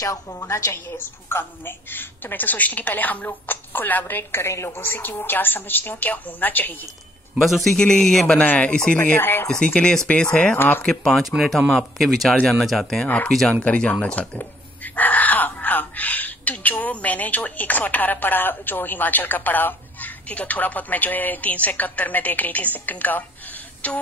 क्या होना चाहिए इस भू कानून में। तो मैं तो सोचती हूँ कि पहले हम लोग कोलैबोरेट करें लोगों से कि वो क्या समझते हैं क्या होना चाहिए। बस उसी के लिए ये बना है, इसीलिए इसी के लिए स्पेस है। आपके 5 मिनट हम आपके विचार जानना चाहते हैं, आपकी जानकारी जानना चाहते हैं। हाँ हाँ, तो जो मैंने जो 118 पढ़ा, जो हिमाचल का पढ़ा, ठीक है, थोड़ा बहुत मैं जो है 371 में देख रही थी सिक्किम का। तो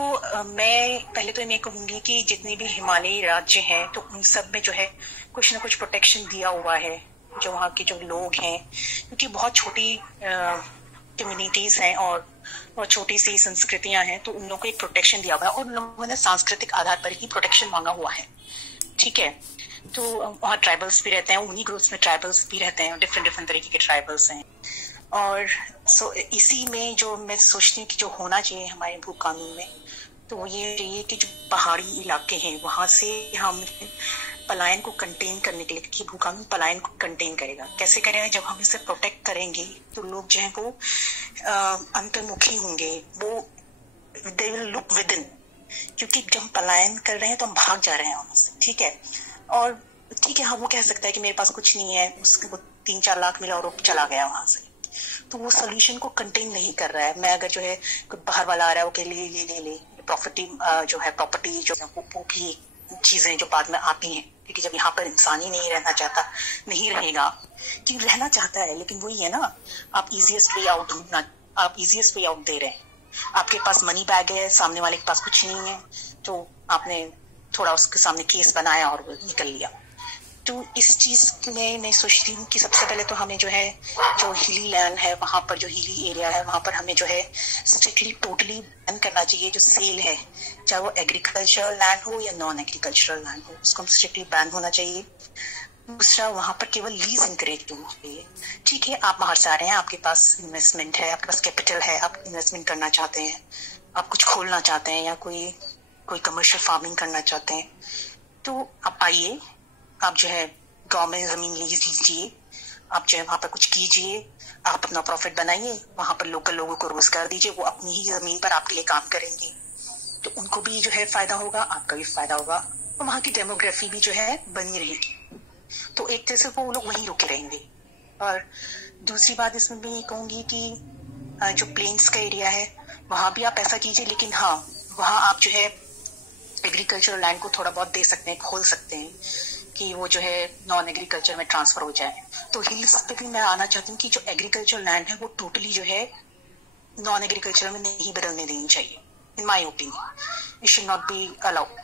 मैं पहले तो ये कहूंगी कि जितने भी हिमालयी राज्य हैं तो उन सब में जो है कुछ ना कुछ प्रोटेक्शन दिया हुआ है जो वहाँ के जो लोग हैं, क्योंकि बहुत छोटी कम्युनिटीज हैं और छोटी सी संस्कृतियां हैं, तो उन लोगों को एक प्रोटेक्शन दिया हुआ है और उन लोगों ने सांस्कृतिक आधार पर ही प्रोटेक्शन मांगा हुआ है। ठीक है, तो वहाँ ट्राइबल्स भी रहते हैं, उन्हीं ग्रुप्स में ट्राइबल्स भी रहते हैं, डिफरेंट तरीके के ट्राइबल्स हैं। और इसी में जो मैं सोचती हूँ कि जो होना चाहिए हमारे भू कानून में, तो वो ये चाहिए कि जो पहाड़ी इलाके हैं वहां से हम पलायन को कंटेन करने के लिए, क्योंकि भू कानून पलायन को कंटेन करेगा। कैसे करेगा? जब हम इसे प्रोटेक्ट करेंगे तो लोग जो है वो अंतर्मुखी होंगे, वो they will look with in, क्योंकि जब हम पलायन कर रहे हैं तो हम भाग जा रहे हैं वहां से। ठीक है, और ठीक है, हाँ, वो कह सकता है कि मेरे पास कुछ नहीं है, उसको 3-4 लाख मिला और वो चला गया वहां से, तो वो सोल्यूशन को कंटेन नहीं कर रहा है। मैं अगर जो है कोई बाहर वाला आ रहा है वो के लिए ये ले ले, प्रॉपर्टी जो है प्रॉपर्टी जो है वो भी चीजें जो बाद में आती हैं, क्योंकि जब यहाँ पर इंसान ही नहीं रहना चाहता, नहीं रहेगा, कि रहना चाहता है, लेकिन वही है ना, आप इजीएस्ट वे आउट ढूंढना, आप इजीएस्ट वे आउट दे रहे हैं। आपके पास मनी बैग है, सामने वाले के पास कुछ नहीं है, तो आपने थोड़ा उसके सामने केस बनाया और वो निकल लिया। तो इस चीज में मैं सोचती हूँ कि सबसे पहले तो हमें जो है जो हिली लैंड है वहां पर, जो हिली एरिया है वहां पर हमें जो है स्ट्रिक्टली टोटली बैन करना चाहिए जो सेल है, चाहे वो एग्रीकल्चरल लैंड हो या नॉन एग्रीकल्चरल लैंड हो, उसको स्ट्रिक्टली बैन होना चाहिए। दूसरा, वहां पर केवल लीज इंकरेज होना चाहिए। ठीक है, आप बाहर से आ रहे हैं, आपके पास इन्वेस्टमेंट है, आपके पास कैपिटल है, आप इन्वेस्टमेंट करना चाहते हैं, आप कुछ खोलना चाहते हैं या कोई कमर्शियल फार्मिंग करना चाहते हैं, तो आप आइए, आप जो है गांव में जमीन लीज लीजिए, आप जो है वहां पर कुछ कीजिए, आप अपना प्रॉफिट बनाइए, वहां पर लोकल लोगों को रोजगार दीजिए, वो अपनी ही जमीन पर आपके लिए काम करेंगे, तो उनको भी जो है फायदा होगा, आपका भी फायदा होगा, और वहां की डेमोग्राफी भी जो है बनी रहेगी। तो एक तरह से वो लोग वहीं रुके रहेंगे। और दूसरी बात इसमें भी कहूंगी कि जो प्लेन्स का एरिया है वहां भी आप ऐसा कीजिए, लेकिन हाँ, वहां आप जो है एग्रीकल्चरल लैंड को थोड़ा बहुत दे सकते हैं, खोल सकते हैं कि वो जो है नॉन एग्रीकल्चर में ट्रांसफर हो जाए। तो हिल्स पे भी मैं आना चाहती हूँ कि जो एग्रीकल्चर लैंड है वो टोटली जो है नॉन एग्रीकल्चर में नहीं बदलने देनी चाहिए। In my opinion it should not be allowed,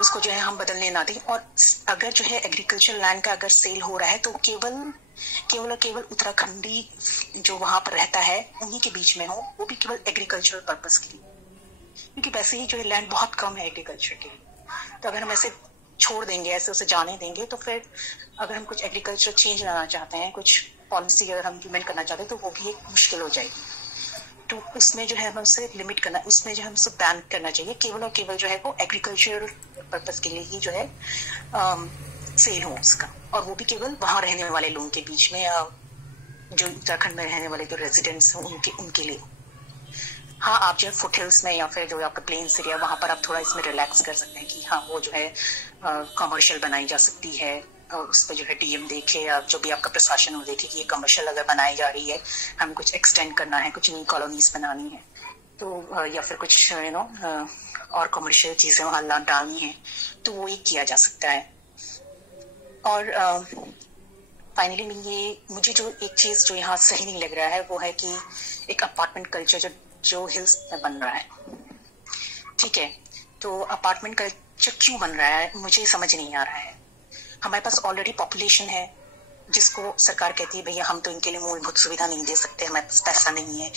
उसको जो है हम बदलने ना दें। और अगर जो है एग्रीकल्चर लैंड का अगर सेल हो रहा है तो केवल उत्तराखंडी जो वहां पर रहता है उन्हीं के बीच में हो, वो भी केवल एग्रीकल्चरल पर्पस के लिए, क्योंकि वैसे ही जो है लैंड बहुत कम है एग्रीकल्चर के लिए। तो अगर हम ऐसे छोड़ देंगे, ऐसे उसे जाने देंगे, तो फिर अगर हम कुछ एग्रीकल्चर चेंज लाना चाहते हैं, कुछ पॉलिसी अगर हम इम्प्लीमेंट करना चाहते हैं, तो वो भी एक मुश्किल हो जाएगी। तो उसमें जो है हमें उसे लिमिट करना, उसमें जो है हमसे बैन करना चाहिए, केवल और केवल जो है वो एग्रीकल्चर पर्पस के लिए ही जो है सेल हो उसका, और वो भी केवल वहां रहने वाले लोगों के बीच में, या जो उत्तराखंड में रहने वाले जो रेजिडेंट्स हैं उनके लिए। हाँ, आप जो है फुट हिल्स में या फिर जो आपका प्लेन्स एरिया वहां पर आप थोड़ा इसमें रिलैक्स कर सकते हैं कि हाँ, वो जो है कमर्शियल बनाई जा सकती है, और उस पर जो है डीएम देखे या जो भी आपका प्रशासन हो देखे कि ये कमर्शियल अगर बनाई जा रही है, हमें कुछ एक्सटेंड करना है, कुछ नई कॉलोनीज बनानी है, तो या फिर कुछ और कमर्शियल चीजें वहां डालनी है, तो वो ये किया जा सकता है। और फाइनली मुझे जो एक चीज जो यहाँ सही नहीं लग रहा है वो है कि एक अपार्टमेंट कल्चर जो हिल्स में बन रहा है। ठीक है, तो अपार्टमेंट कल्चर क्यों बन रहा है मुझे समझ नहीं आ रहा है। हमारे पास ऑलरेडी पॉपुलेशन है जिसको सरकार कहती है भैया हम तो इनके लिए मूलभूत सुविधा नहीं दे सकते, हमारे पास पैसा नहीं है,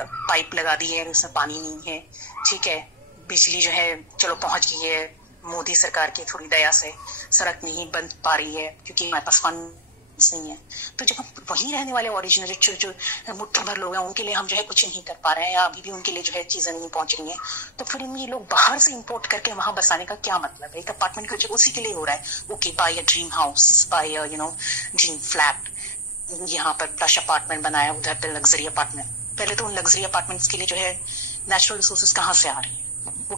पाइप लगा दी है उसमें पानी नहीं है, ठीक है, बिजली जो है चलो पहुंच गई है मोदी सरकार की थोड़ी दया से, सड़क नहीं बन पा रही है क्योंकि हमारे पास फंड नहीं है। तो जब हम वहीं रहने वाले ओरिजिनल जो मुट्ठी भर लोग हैं उनके लिए हम जो है कुछ नहीं कर पा रहे हैं, या अभी भी उनके लिए जो है चीजें नहीं पहुंच रही हैं, तो फिर ये लोग बाहर से इंपोर्ट करके वहां बसाने का क्या मतलब है? एक अपार्टमेंट कल्चर उसी के लिए हो रहा है, okay, buy a dream house, buy a dream flat, यहाँ पर प्लश अपार्टमेंट बनाया, उधर पे लग्जरी अपार्टमेंट। पहले तो उन लग्जरी अपार्टमेंट्स के लिए जो है नेचुरल रिसोर्सेज कहाँ से आ रही है? वो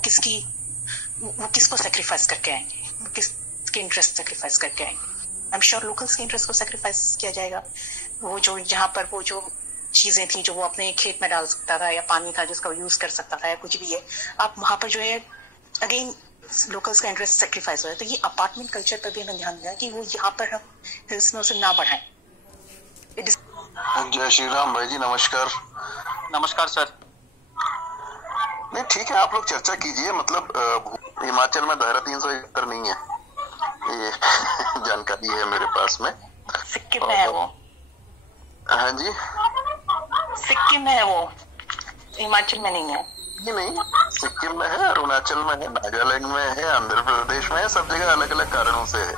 किसको सेक्रीफाइस करके आएंगे? वो किसके इंटरेस्ट सेक्रीफाइस करके आएंगे? एम श्योर लोकल्स के इंटरेस्ट को सेक्रीफाइस किया जाएगा। वो जो यहाँ पर वो जो चीजें थी जो वो अपने खेत में डाल सकता था या पानी था जिसका यूज कर सकता था या कुछ भी है, आप वहां पर जो है अगेन लोकल्स का इंटरेस्ट सेक्रीफाइस हो रहा है। तो ये अपार्टमेंट कल्चर पर भी हमें ध्यान देना कि वो यहाँ पर हम हिल्स में उसे ना बढ़ाएं। जय श्री राम भाई जी, नमस्कार। नमस्कार सर। नहीं ठीक है, आप लोग चर्चा कीजिए। मतलब हिमाचल में धारा 371 नहीं है, ये जानकारी है मेरे पास में। सिक्किम में है वो। हाँ जी, सिक्किम में है वो, हिमाचल में नहीं है। नहीं, सिक्किम में है, अरुणाचल में है, नागालैंड में है, आंध्र प्रदेश में है, सब जगह अलग अलग कारणों से है।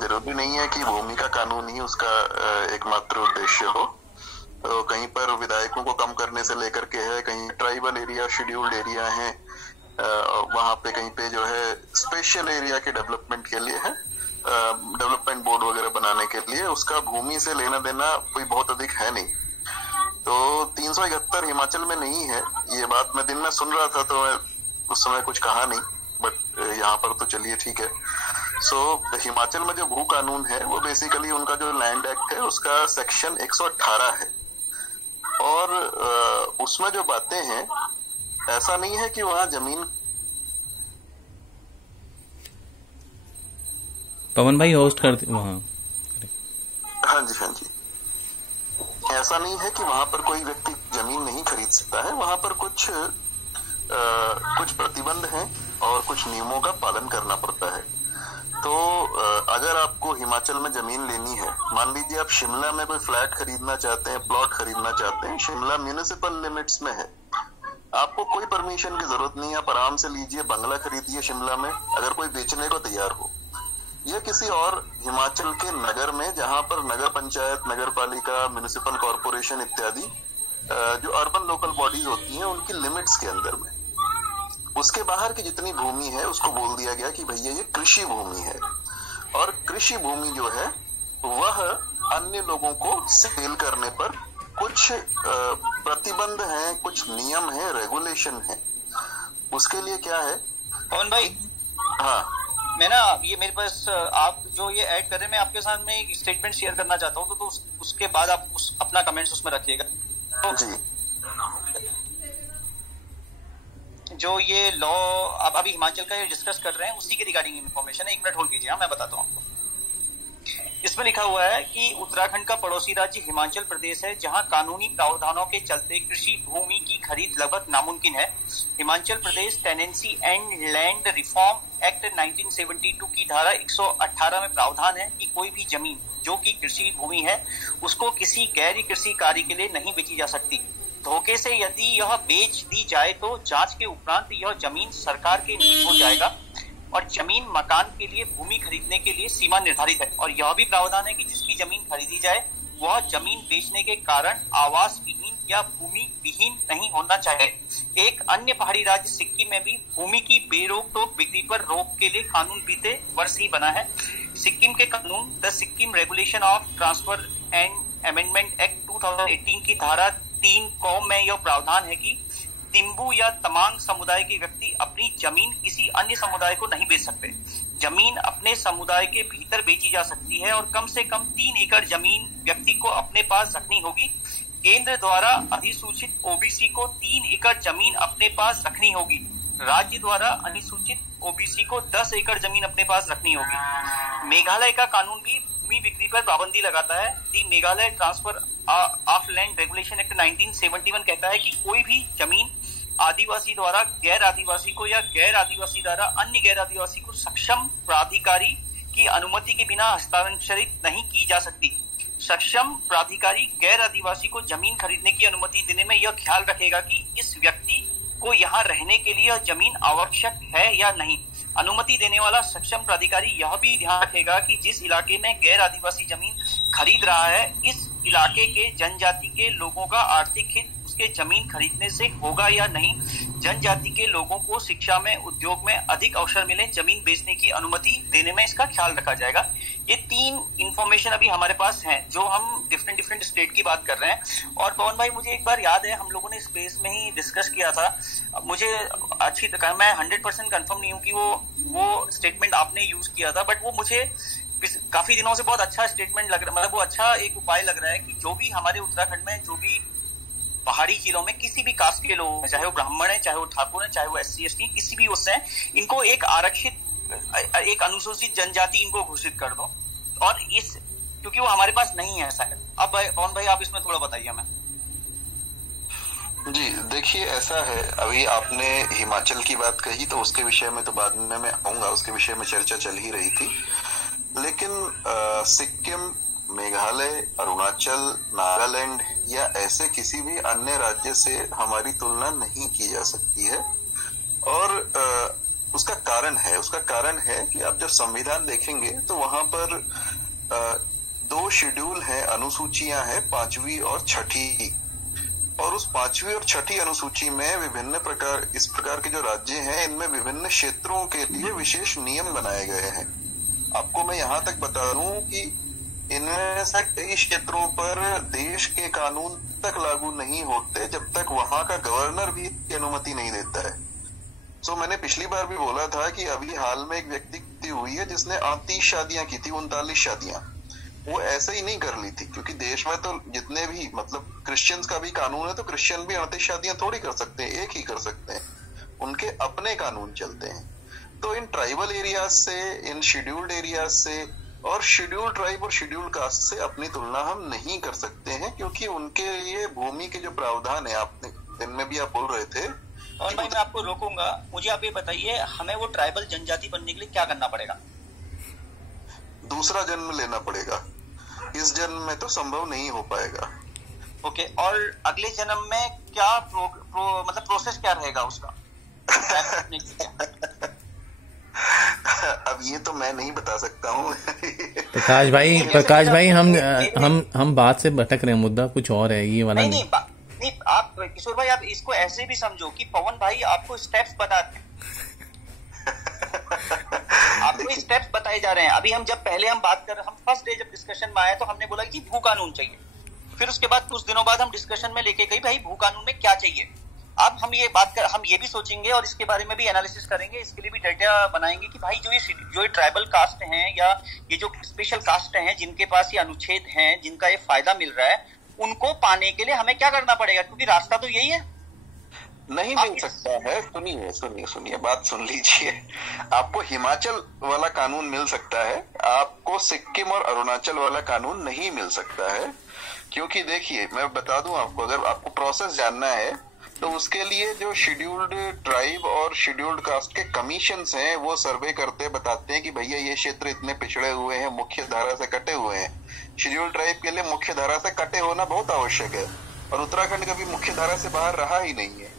जरूरी नहीं है कि भूमि का कानून ही उसका एकमात्र उद्देश्य हो। तो कहीं पर विधायकों को कम करने से लेकर के है, कहीं ट्राइबल एरिया, शेड्यूल्ड एरिया है, वहां पे कहीं पे जो है स्पेशल एरिया के डेवलपमेंट के लिए है, डेवलपमेंट बोर्ड वगैरह बनाने के लिए। उसका भूमि से लेना देना कोई बहुत अधिक है नहीं। तो 371 हिमाचल में नहीं है, ये बात मैं दिन में सुन रहा था तो मैं उस समय कुछ कहा नहीं, बट यहाँ पर तो चलिए ठीक है। सो हिमाचल में जो भू कानून है वो बेसिकली उनका जो लैंड एक्ट है उसका सेक्शन 118 है, और उसमें जो बातें हैं, ऐसा नहीं है कि वहां जमीन। पवन भाई होस्ट कर वहाँ। हाँ जी, हाँ जी। ऐसा नहीं है कि वहां पर कोई व्यक्ति जमीन नहीं खरीद सकता है, वहां पर कुछ प्रतिबंध हैं और कुछ नियमों का पालन करना पड़ता है। तो अगर आपको हिमाचल में जमीन लेनी है, मान लीजिए आप शिमला में कोई फ्लैट खरीदना चाहते हैं, प्लॉट खरीदना चाहते हैं, शिमला म्यूनिसिपल लिमिट्स में है, आपको कोई परमिशन की जरूरत नहीं है, आप आराम से लीजिए, बंगला खरीदिए शिमला में, अगर कोई बेचने को तैयार हो। या किसी और हिमाचल के नगर में जहां पर नगर पंचायत, नगर पालिका, म्युनिसिपल कॉर्पोरेशन इत्यादि जो अर्बन लोकल बॉडीज होती हैं उनकी लिमिट्स के अंदर में, उसके बाहर की जितनी भूमि है उसको बोल दिया गया कि भैया ये कृषि भूमि है। और कृषि भूमि जो है वह अन्य लोगों को सेल करने पर कुछ प्रतिबंध हैं, कुछ नियम है, रेगुलेशन है। उसके लिए क्या है पवन भाई? हाँ, मैं ना ये मेरे पास आप जो ये ऐड कर रहे हैं, मैं आपके साथ में एक स्टेटमेंट शेयर करना चाहता हूँ, तो उसके बाद आप अपना कमेंट्स उसमें रखिएगा। तो जी। जो ये लॉ आप अभी हिमाचल का ये डिस्कस कर रहे हैं उसी के रिगार्डिंग इन्फॉर्मेशन है। 1 मिनट होल्ड कीजिए, हाँ मैं बताता हूँ आपको। इसमें लिखा हुआ है कि उत्तराखंड का पड़ोसी राज्य हिमाचल प्रदेश है, जहां कानूनी प्रावधानों के चलते कृषि भूमि की खरीद लगभग नामुमकिन है। Himachal Pradesh tenancy and land reform act 1972 की धारा 118 में प्रावधान है कि कोई भी जमीन जो कि कृषि भूमि है उसको किसी गैर कृषि कार्य के लिए नहीं बेची जा सकती। धोखे से यदि यह बेच दी जाए तो जांच के उपरांत यह जमीन सरकार के निजी हो जाएगा और जमीन मकान के लिए भूमि खरीदने के लिए सीमा निर्धारित है। और यह भी प्रावधान है कि जिसकी जमीन खरीदी जाए वह जमीन बेचने के कारण आवास विहीन या भूमि विहीन नहीं होना चाहिए। एक अन्य पहाड़ी राज्य सिक्किम में भी भूमि की बेरोक टोक बिक्री पर रोक के लिए कानून बीते वर्ष ही बना है। सिक्किम के कानून the Sikkim regulation of transfer and amendment act 2018 की धारा 3 क में यह प्रावधान है कि तिम्बू या तमांग समुदाय के व्यक्ति अपनी जमीन किसी अन्य समुदाय को नहीं बेच सकते। जमीन अपने समुदाय के भीतर बेची जा सकती है और कम से कम 3 एकड़ जमीन व्यक्ति को अपने पास रखनी होगी। केंद्र द्वारा अधिसूचित ओबीसी को 3 एकड़ जमीन अपने पास रखनी होगी। राज्य द्वारा अनुसूचित ओबीसी को 10 एकड़ जमीन अपने पास रखनी होगी। मेघालय का कानून भी भूमि बिक्री पर पाबंदी लगाता है। The Meghalaya transfer of land regulation act 1971 कहता है कि कोई भी जमीन आदिवासी द्वारा गैर आदिवासी को या गैर आदिवासी द्वारा अन्य गैर आदिवासी को सक्षम प्राधिकारी की अनुमति के बिना हस्तांतरित नहीं की जा सकती। सक्षम प्राधिकारी गैर आदिवासी को जमीन खरीदने की अनुमति देने में यह ख्याल रखेगा कि इस व्यक्ति को यहाँ रहने के लिए जमीन आवश्यक है या नहीं। अनुमति देने वाला सक्षम प्राधिकारी यह भी ध्यान रखेगा कि जिस इलाके में गैर आदिवासी जमीन खरीद रहा है इस इलाके के जनजाति के लोगों का आर्थिक हित उसके जमीन खरीदने से होगा या नहीं। जनजाति के लोगों को शिक्षा में, उद्योग में अधिक अवसर मिले, जमीन बेचने की अनुमति देने में इसका ख्याल रखा जाएगा। ये 3 इंफॉर्मेशन अभी हमारे पास हैं जो हम डिफरेंट स्टेट की बात कर रहे हैं। और पवन भाई मुझे एक बार याद है हम लोगों ने स्पेस में ही डिस्कस किया था, मुझे अच्छी तरह मैं 100% कंफर्म नहीं हूँ कि वो स्टेटमेंट आपने यूज किया था, बट वो मुझे काफी दिनों से बहुत अच्छा स्टेटमेंट लग रहा है, मतलब वो अच्छा एक उपाय लग रहा है कि जो भी हमारे उत्तराखंड में जो भी पहाड़ी जिलों में किसी भी कास्ट के लोग हैं, चाहे वो ब्राह्मण है, चाहे वो ठाकुर है, चाहे वो SC/ST, किसी भी उससे इनको एक आरक्षित एक अनुसूचित जनजाति इनको घोषित कर दो। और इस क्योंकि वो हमारे पास नहीं है शायद। अब पवन भाई आप इसमें थोड़ा बताइए हमें। जी देखिए, ऐसा है, अभी आपने हिमाचल की बात कही तो उसके विषय में तो बाद में मैं आऊंगा, उसके विषय में चर्चा चल ही रही थी। लेकिन सिक्किम, मेघालय, अरुणाचल, नागालैंड या ऐसे किसी भी अन्य राज्य से हमारी तुलना नहीं की जा सकती है। और उसका कारण है कि आप जब संविधान देखेंगे तो वहां पर 2 शेड्यूल हैं, अनुसूचियां हैं, 5वीं और 6ठी। और उस 5वीं और 6ठी अनुसूची में इस प्रकार के जो राज्य हैं, इनमें विभिन्न क्षेत्रों के लिए विशेष नियम बनाए गए हैं। आपको मैं यहाँ तक बता दूं कि इनमें से कई क्षेत्रों पर देश के कानून तक लागू नहीं होते जब तक वहां का गवर्नर भी अनुमति नहीं देता है। सो मैंने पिछली बार भी बोला था कि अभी हाल में एक व्यक्ति हुई है जिसने 38 शादियां की थी, 39 शादियां। वो ऐसे ही नहीं कर ली थी, क्योंकि देश में तो जितने भी मतलब क्रिश्चियंस का भी कानून है, तो क्रिश्चियन भी 38 शादियां थोड़ी कर सकते हैं, एक ही कर सकते हैं, उनके अपने कानून चलते हैं। तो इन ट्राइबल एरियाज से, इन शेड्यूल्ड एरियाज से और शेड्यूल्ड ट्राइब और शेड्यूल्ड कास्ट से अपनी तुलना हम नहीं कर सकते हैं, क्योंकि उनके लिए भूमि के जो प्रावधान है, आपने दिन में भी आप बोल रहे थे। और भाई मैं आपको रोकूंगा, मुझे आप ये बताइए, हमें वो ट्राइबल जनजाति बनने के लिए क्या करना पड़ेगा? दूसरा जन्म लेना पड़ेगा। इस जन्म में तो संभव नहीं हो पाएगा। ओके, और अगले जन्म में क्या मतलब प्रोसेस क्या रहेगा उसका? अब ये तो मैं नहीं बता सकता हूँ। प्रकाश भाई हम बात से भटक रहे हैं, मुद्दा कुछ और है, ये वाला नहीं। आप किशोर भाई आप इसको ऐसे भी समझो कि पवन भाई आपको स्टेप्स बताते हैं। आपको स्टेप्स बताए जा रहे हैं। अभी हम फर्स्ट डे जब डिस्कशन में आए तो हमने बोला कि भू कानून चाहिए, फिर उसके बाद कुछ दिनों बाद हम डिस्कशन में लेके गए भाई भू कानून में क्या चाहिए। अब हम ये भी सोचेंगे और इसके बारे में भी एनालिसिस करेंगे, इसके लिए भी डेटा बनाएंगे कि भाई जो ये ट्राइबल कास्ट हैं या ये जो स्पेशल कास्ट हैं जिनके पास ये अनुच्छेद हैं, जिनका ये फायदा मिल रहा है, उनको पाने के लिए हमें क्या करना पड़ेगा? क्योंकि रास्ता तो यही है। नहीं मिल सकता है। सुनिए बात सुन लीजिए। आपको हिमाचल वाला कानून मिल सकता है, आपको सिक्किम और अरुणाचल वाला कानून नहीं मिल सकता है। क्योंकि देखिए, मैं बता दूं आपको, अगर आपको प्रोसेस जानना है तो उसके लिए जो शेड्यूल्ड ट्राइब और शेड्यूल्ड कास्ट के कमीशंस हैं, वो सर्वे करते बताते हैं कि भैया ये क्षेत्र इतने पिछड़े हुए हैं, मुख्य धारा से कटे हुए हैं। शेड्यूल्ड ट्राइब के लिए मुख्य धारा से कटे होना बहुत आवश्यक है, और उत्तराखंड कभी मुख्य धारा से बाहर रहा ही नहीं है,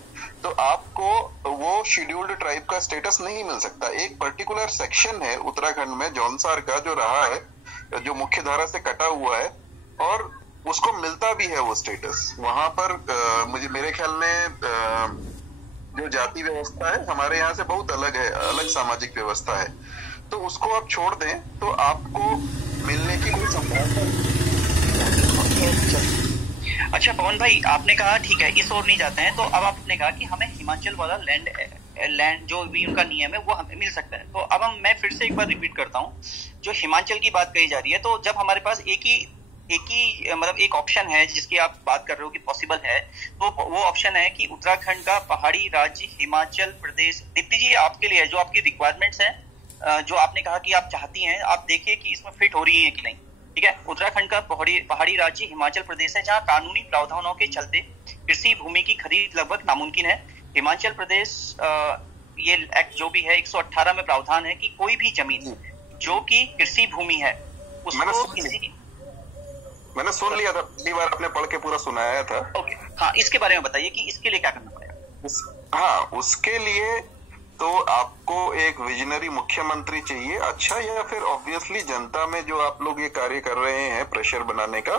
तो आपको वो शेड्यूल्ड ट्राइब का स्टेटस नहीं मिल सकता। एक पर्टिकुलर सेक्शन है उत्तराखंड में, जौनसार का, जो रहा है, जो मुख्य धारा से कटा हुआ है, और उसको मिलता भी है वो स्टेटस। वहां पर मेरे ख्याल में जो जाति व्यवस्था है हमारे यहाँ से बहुत अलग है, अलग सामाजिक व्यवस्था है, तो उसको आप छोड़ दें तो आपको मिलने की कोई संभावना नहीं। अच्छा पवन भाई, आपने कहा ठीक है इस ओर नहीं जाते हैं, तो अब आपने कहा कि हमें हिमाचल वाला लैंड जो भी उनका नियम है वो हमें मिल सकता है। तो अब मैं फिर से एक बार रिपीट करता हूँ, जो हिमाचल की बात कही जा रही है, तो जब हमारे पास एक ही मतलब एक ऑप्शन है जिसकी आप बात कर रहे हो कि पॉसिबल है, तो वो ऑप्शन है कि उत्तराखंड का पहाड़ी राज्य हिमाचल प्रदेश। दीप्ति जी, आपके लिए जो आपकी रिक्वायरमेंट्स हैं, जो आपने कहा कि आप चाहती हैं, आप देखिए कि इसमें फिट हो रही है कि नहीं। ठीक है, उत्तराखंड का पहाड़ी राज्य हिमाचल प्रदेश है, जहां कानूनी प्रावधानों के चलते कृषि भूमि की खरीद लगभग नामुमकिन है। हिमाचल प्रदेश ये एक्ट जो भी है 118 में प्रावधान है कि कोई भी जमीन जो कि कृषि भूमि है उसको मैंने सुन लिया था, पहली बार आपने पढ़ के पूरा सुनाया था। ओके, हाँ, इसके बारे में बताइए कि इसके लिए क्या करना पड़ेगा। हाँ, उसके लिए तो आपको एक विजनरी मुख्यमंत्री चाहिए, अच्छा, या फिर ऑब्वियसली जनता में जो आप लोग ये कार्य कर रहे हैं प्रेशर बनाने का,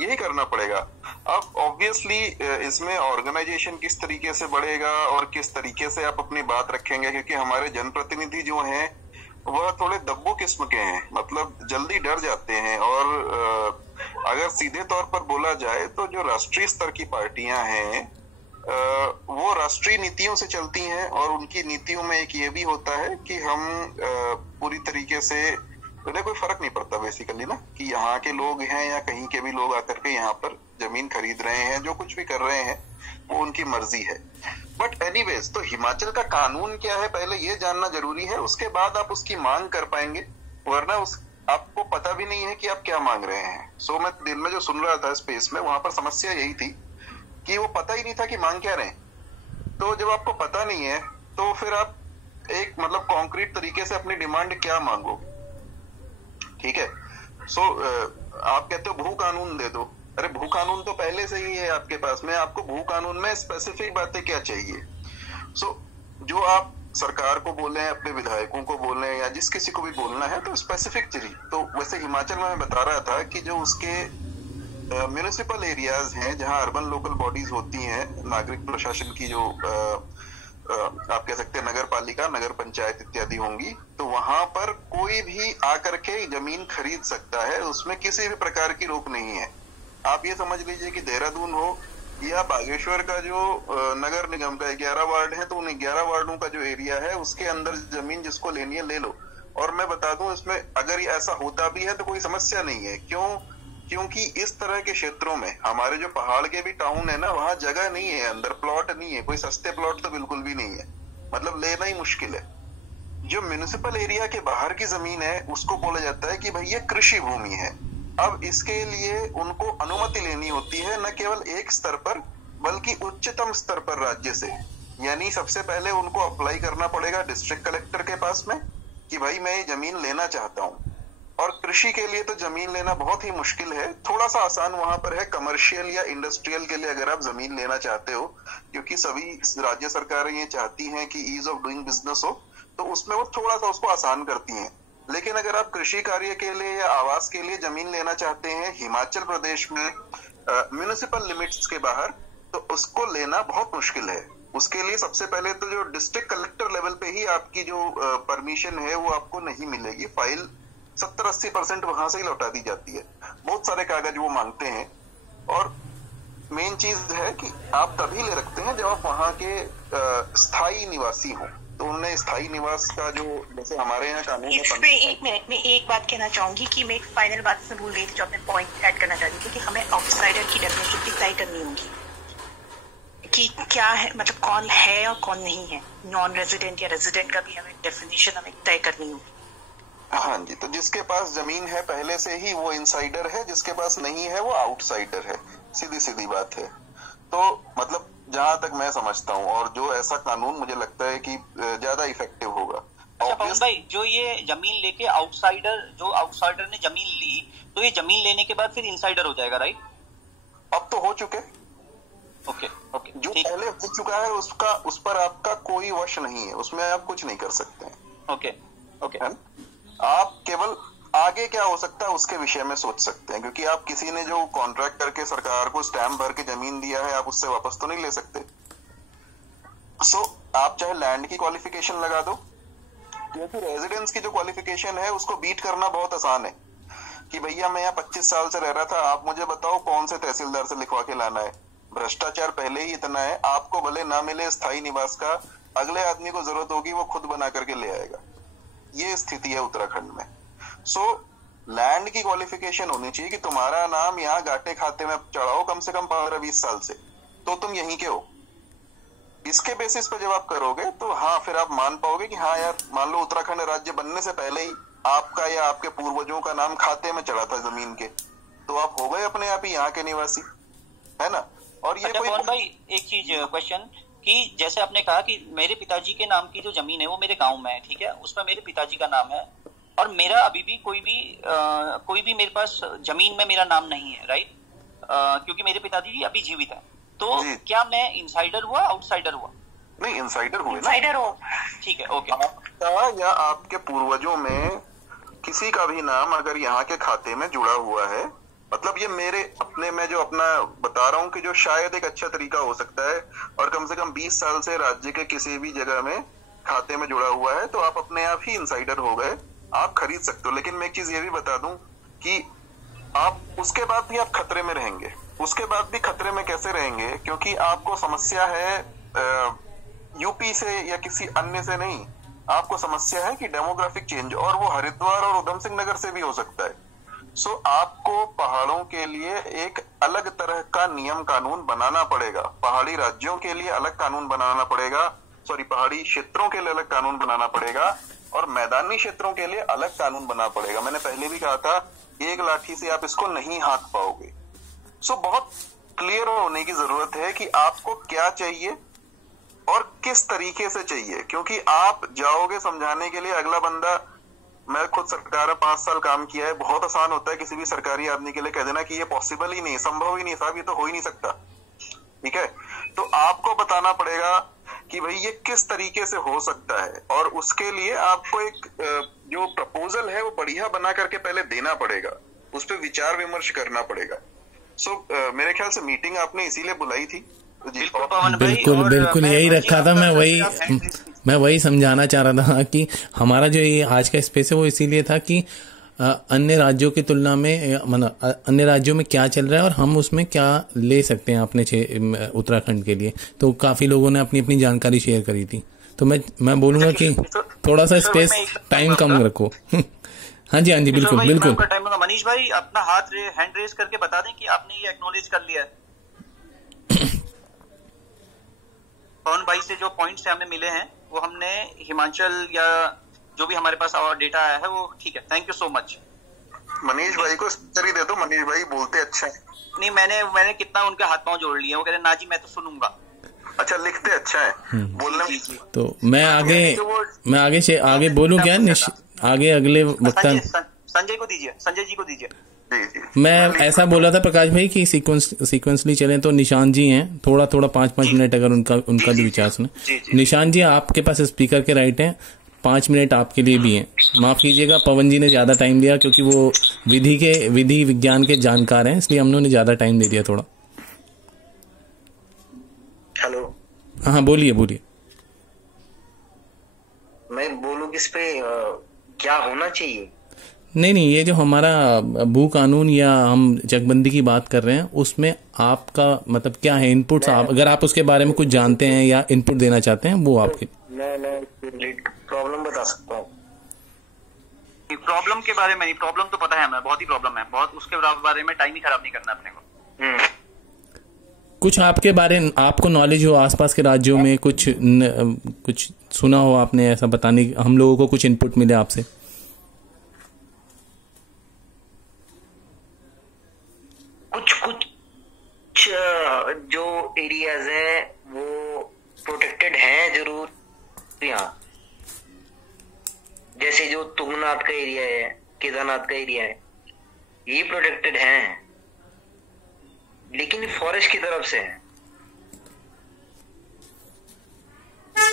यही करना पड़ेगा। अब ऑब्वियसली इसमें ऑर्गेनाइजेशन किस तरीके से बढ़ेगा और किस तरीके से आप अपनी बात रखेंगे, क्योंकि हमारे जनप्रतिनिधि जो हैं वह थोड़े दब्बू किस्म के हैं, मतलब जल्दी डर जाते हैं। और अगर सीधे तौर पर बोला जाए तो जो राष्ट्रीय स्तर की पार्टियां हैं वो राष्ट्रीय नीतियों से चलती हैं, और उनकी नीतियों में एक ये भी होता है कि हम पूरी तरीके से उन्हें कोई फर्क नहीं पड़ता बेसिकली ना, कि यहाँ के लोग हैं या कहीं के भी लोग आकर के यहाँ पर जमीन खरीद रहे हैं, जो कुछ भी कर रहे हैं वो उनकी मर्जी है। बट एनीवेज, तो हिमाचल का कानून क्या है पहले ये जानना जरूरी है, उसके बाद आप उसकी मांग कर पाएंगे, वरना आपको पता भी नहीं है कि आप क्या मांग रहे हैं। सो मैं दिन में जो सुन रहा था स्पेस में, वहां पर समस्या यही थी कि वो पता ही नहीं था कि मांग क्या रहे हैं। तो जब आपको पता नहीं है तो फिर आप एक मतलब कॉन्क्रीट तरीके से अपनी डिमांड क्या मांगो, ठीक है। सो आप कहते हो भू कानून दे दो, अरे भू कानून तो पहले से ही है आपके पास में, आपको भू कानून में स्पेसिफिक बातें क्या चाहिए। सो जो आप सरकार को बोले, अपने विधायकों को बोले या जिस किसी को भी बोलना है तो स्पेसिफिक चीज। तो वैसे हिमाचल में मैं बता रहा था कि जो उसके म्यूनिसिपल एरियाज हैं जहां अर्बन लोकल बॉडीज होती हैं, नागरिक प्रशासन की जो आप कह सकते हैं नगर पालिका, नगर पंचायत इत्यादि होंगी, तो वहां पर कोई भी आकर के जमीन खरीद सकता है, उसमें किसी भी प्रकार की रोक नहीं है। आप ये समझ लीजिए कि देहरादून हो या बागेश्वर का जो नगर निगम का 11 वार्ड है, तो उन 11 वार्डों का जो एरिया है उसके अंदर जमीन जिसको लेनी है ले लो। और मैं बता दूं, इसमें अगर ये ऐसा होता भी है तो कोई समस्या नहीं है। क्यों? क्योंकि इस तरह के क्षेत्रों में हमारे जो पहाड़ के भी टाउन है ना, वहां जगह नहीं है, अंदर प्लॉट नहीं है, कोई सस्ते प्लॉट तो बिल्कुल भी नहीं है, मतलब लेना ही मुश्किल है। जो म्यूनिसिपल एरिया के बाहर की जमीन है उसको बोला जाता है कि भाई ये कृषि भूमि है। अब इसके लिए उनको अनुमति लेनी होती है, न केवल एक स्तर पर बल्कि उच्चतम स्तर पर राज्य से। यानी सबसे पहले उनको अप्लाई करना पड़ेगा डिस्ट्रिक्ट कलेक्टर के पास में कि भाई मैं ये जमीन लेना चाहता हूँ। और कृषि के लिए तो जमीन लेना बहुत ही मुश्किल है, थोड़ा सा आसान वहां पर है कमर्शियल या इंडस्ट्रियल के लिए अगर आप जमीन लेना चाहते हो, क्योंकि सभी राज्य सरकारें ये चाहती हैं कि ईज ऑफ डूइंग बिजनेस हो, तो उसमें वो थोड़ा सा उसको आसान करती हैं। लेकिन अगर आप कृषि कार्य के लिए या आवास के लिए जमीन लेना चाहते हैं हिमाचल प्रदेश में म्युनिसिपल लिमिट्स के बाहर, तो उसको लेना बहुत मुश्किल है। उसके लिए सबसे पहले तो जो डिस्ट्रिक्ट कलेक्टर लेवल पे ही आपकी जो परमिशन है वो आपको नहीं मिलेगी। फाइल 70-80% वहां से ही लौटा दी जाती है, बहुत सारे कागज वो मांगते हैं। और मेन चीज है कि आप तभी ले रखते हैं जब आप वहां के स्थायी निवासी हों। तो उन्होंने स्थायी निवास का जो जैसे हमारे यहाँ कानून है। इस पे 1 मिनट में एक बात कहना चाहूंगी कि मैं एक फाइनल बात से भूल गई थी जो अपने पॉइंट ऐड करना चाहती थी कि हमें आउटसाइडर की डेफिनेशन डिसाइड करनी होगी कि क्या है, मतलब कौन है और कौन नहीं है। नॉन रेजिडेंट या रेजिडेंट का भी हमें डेफिनेशन हमें तय करनी होगी। हाँ जी, तो जिसके पास जमीन है पहले से ही वो इनसाइडर है, जिसके पास नहीं है वो आउटसाइडर है, सीधी सीधी बात है। तो मतलब जहां तक मैं समझता हूँ, और जो ऐसा कानून मुझे लगता है कि ज्यादा इफेक्टिव होगा। अच्छा पवन भाई, जो ये जमीन लेके आउटसाइडर ने जमीन ली, तो ये जमीन लेने के बाद फिर इनसाइडर हो जाएगा, राइट? अब तो हो चुके। ओके जो पहले हो चुका है उस पर आपका कोई वश नहीं है, उसमें आप कुछ नहीं कर सकते हैं। ओके आप केवल आगे क्या हो सकता है उसके विषय में सोच सकते हैं, क्योंकि आप किसी ने जो कॉन्ट्रैक्ट करके सरकार को स्टैम्प भर के जमीन दिया है, आप उससे वापस तो नहीं ले सकते। सो आप चाहे लैंड की क्वालिफिकेशन लगा दो, क्योंकि रेजिडेंस की जो क्वालिफिकेशन है उसको बीट करना बहुत आसान है कि भैया मैं यहाँ 25 साल से रह रहा था, आप मुझे बताओ कौन से तहसीलदार से लिखवा के लाना है। भ्रष्टाचार पहले ही इतना है, आपको भले ना मिले स्थायी निवास का, अगले आदमी को जरूरत होगी वो खुद बना करके ले आएगा। ये स्थिति है उत्तराखंड में। सो लैंड की क्वालिफिकेशन होनी चाहिए कि तुम्हारा नाम यहाँ गाटे खाते में चढ़ाओ कम से कम 15-20 साल से, तो तुम यहीं के हो। इसके बेसिस पर जब आप करोगे तो हाँ, फिर आप मान पाओगे कि हाँ यार, मान लो उत्तराखंड राज्य बनने से पहले ही आपका या आपके पूर्वजों का नाम खाते में चढ़ा था जमीन के, तो आप हो गए अपने आप ही यहाँ के निवासी, है ना। और ये कोई भाई एक चीज क्वेश्चन कि जैसे आपने कहा कि मेरे पिताजी के नाम की जो जमीन है वो मेरे गांव में है, ठीक है, उसमें मेरे पिताजी का नाम है, और मेरा अभी भी कोई भी मेरे पास जमीन में मेरा नाम नहीं है, राइट? क्योंकि मेरे पिताजी जी अभी जीवित हैं, तो क्या मैं इनसाइडर हुआ, आउटसाइडर हुआ? नहीं, इनसाइडर हुए ना। इनसाइडर हो, ठीक है, ओके। आपका या आपके पूर्वजों में किसी का भी नाम अगर यहाँ के खाते में जुड़ा हुआ है, मतलब ये मेरे अपने में जो अपना बता रहा हूँ कि जो शायद एक अच्छा तरीका हो सकता है, और कम से कम 20 साल से राज्य के किसी भी जगह में खाते में जुड़ा हुआ है, तो आप अपने आप ही इनसाइडर हो गए, आप खरीद सकते हो। लेकिन मैं एक चीज ये भी बता दूं कि आप उसके बाद भी आप खतरे में रहेंगे। उसके बाद भी खतरे में कैसे रहेंगे? क्योंकि आपको समस्या है यूपी से या किसी अन्य से नहीं, आपको समस्या है कि डेमोग्राफिक चेंज, और वो हरिद्वार और उधम सिंह नगर से भी हो सकता है। सो आपको पहाड़ों के लिए एक अलग तरह का नियम कानून बनाना पड़ेगा, पहाड़ी राज्यों के लिए अलग कानून बनाना पड़ेगा, पहाड़ी क्षेत्रों के लिए अलग कानून बनाना पड़ेगा, और मैदानी क्षेत्रों के लिए अलग कानून बनाना पड़ेगा। मैंने पहले भी कहा था, एक लाठी से आप इसको नहीं हाँक पाओगे। सो बहुत क्लियर होने की जरूरत है कि आपको क्या चाहिए और किस तरीके से चाहिए, क्योंकि आप जाओगे समझाने के लिए, अगला बंदा, मैं खुद सरकार में 5 साल काम किया है, बहुत आसान होता है किसी भी सरकारी आदमी के लिए कह देना कि ये पॉसिबल ही नहीं, संभव ही नहीं साहब, ये तो हो ही नहीं सकता। ठीक है, तो आपको बताना पड़ेगा कि भाई ये किस तरीके से हो सकता है, और उसके लिए आपको एक जो प्रपोजल है वो बढ़िया बना करके पहले देना पड़ेगा, उस पर विचार विमर्श करना पड़ेगा। सो मेरे ख्याल से मीटिंग आपने इसीलिए बुलाई थी। बिल्कुल बिल्कुल यही रखा था, मैं वही समझाना चाह रहा था कि हमारा जो ये आज का स्पेस है वो इसीलिए था कि अन्य राज्यों की तुलना में, मतलब अन्य राज्यों में क्या चल रहा है और हम उसमें क्या ले सकते हैं अपने उत्तराखंड के लिए। तो काफी लोगों ने अपनी अपनी जानकारी शेयर करी थी, तो मैं बोलूंगा कि थोड़ा सा स्पेस टाइम कम रखो। हाँ जी बिल्कुल बिल्कुल। मनीष भाई अपना हैंड रेज करके बता दें कि आपने ये एक्नॉलेज कर लिया है। पवन भाई से जो पॉइंट्स हमें मिले हैं वो हमने हिमाचल या जो भी हमारे पास और डेटा आया है वो ठीक है। Thank you so much. Manish भाई को स्पीकर दे दो, मनीष भाई बोलते अच्छा है। नहीं, मैंने कितना उनके हाथ पांव जोड़ लिए, वो कह रहे ना जी मैं तो सुनूंगा। अच्छा, लिखते अच्छा है बोलने में। तो मैं आगे बोलूं क्या? आगे अगले वक्ता संजय को दीजिए, संजय जी को दीजिए। मैं ऐसा बोला था प्रकाश भाई कि सीक्वेंसली चलें, तो निशान जी हैं, थोड़ा 5 मिनट अगर उनका भी विचार सुने। निशान जी आपके पास स्पीकर के राइट हैं, 5 मिनट आपके लिए भी हैं। माफ कीजिएगा पवन जी ने ज्यादा टाइम दिया क्योंकि वो विधि विज्ञान के जानकार हैं, इसलिए हम लोगों ने ज्यादा टाइम दे दिया थोड़ा। हेलो, हाँ बोलिए। मैं बोलूं किस पे क्या होना चाहिए? नहीं, ये जो हमारा भू कानून या हम चकबंदी की बात कर रहे हैं उसमें आपका मतलब क्या है इनपुट्स? अगर आप उसके बारे में कुछ जानते हैं या इनपुट देना चाहते हैं वो आपके। मैं प्रॉब्लम बता सकता हूँ। प्रॉब्लम के बारे में नहीं, प्रॉब्लम तो पता है हमें, बहुत ही प्रॉब्लम है, बहुत, उसके बारे में टाइम ही खराब नहीं करना अपने को। कुछ आपके बारे में आपको नॉलेज हो, आसपास के राज्यों में कुछ सुना हो आपने, ऐसा बताने हम लोगों को कुछ इनपुट मिले आपसे। कुछ जो एरियाज है वो प्रोटेक्टेड हैं जरूर यहाँ, जैसे जो तुंगनाथ का एरिया है, केदारनाथ का एरिया है, ये प्रोटेक्टेड हैं, लेकिन फॉरेस्ट की तरफ से है।